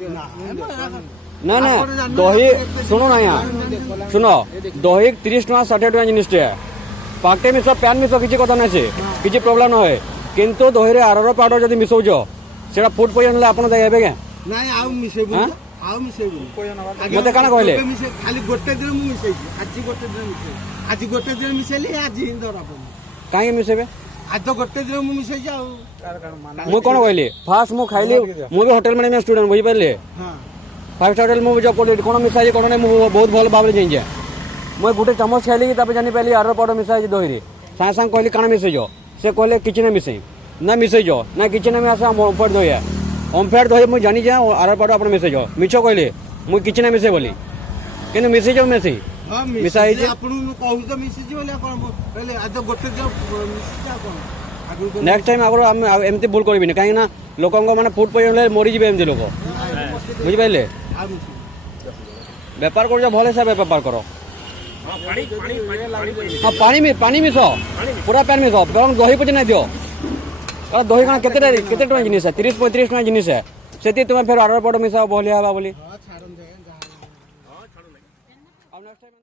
ना ना दही शुणु ना यहाँ शुण दही 30 टका 60 टका जिनिसटे पाके मिस पैन मिस किसी कथा ना से किसी प्रोब्लेम न है किंतु दही आरर पाउडर जब मिसौच से फूड पॉइजन आप देवे क्या मत क्या कहले खाली गोटे दिन मुझे आज गोटे दिन मिसेली आज धरा कहीं मिसेबे आज तो गोटे दिन मुझे मुझे कौन कहली फास्ट मुझे खाइली मुझे होटेल मैनेजमेंट स्टूडेंट बुझीपारे 5 स्टार होटेल मुझे जब कौन कौन मिसाई कौन नहीं मुझे बहुत भल भाव जाइए मुझे गोटे चामच खाइली जानीपारि आर पाउडर मिसाई दही सागे सागे कहली कण मिसईज से कहले कि ना मिसई ना मिसईज ना कि ना आस ओमफेड दही है ओमफेड दही मुझे जानी जाए आर पाउडर आप मिसईज मिछ कहले मुझे कि ना मिसे बोली कि मिसईज मिसई मिसाई नेक्स्ट टाइम आगे एमती भूल करी कहीं लोक मैंने फूड पॉइजन मरीजे एमती लोक बुझिपारे बेपार कर भले से बेपार कर हाँ पानी मिस पूरा पैन मिस बरं दही पचे ना दियो दही कण के जिन 30-35 टका जिन से तुम फिर आर पाउडर मिसा भलिया बोली